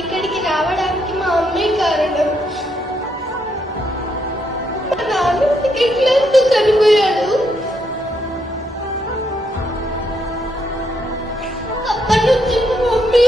ఇక్కడికి రావడానికి మా అమ్మే కారణం. మా నాన్న సెకండ్ క్లాస్ లో చనిపోయాడు. అప్పటి నుంచి మా మమ్మీ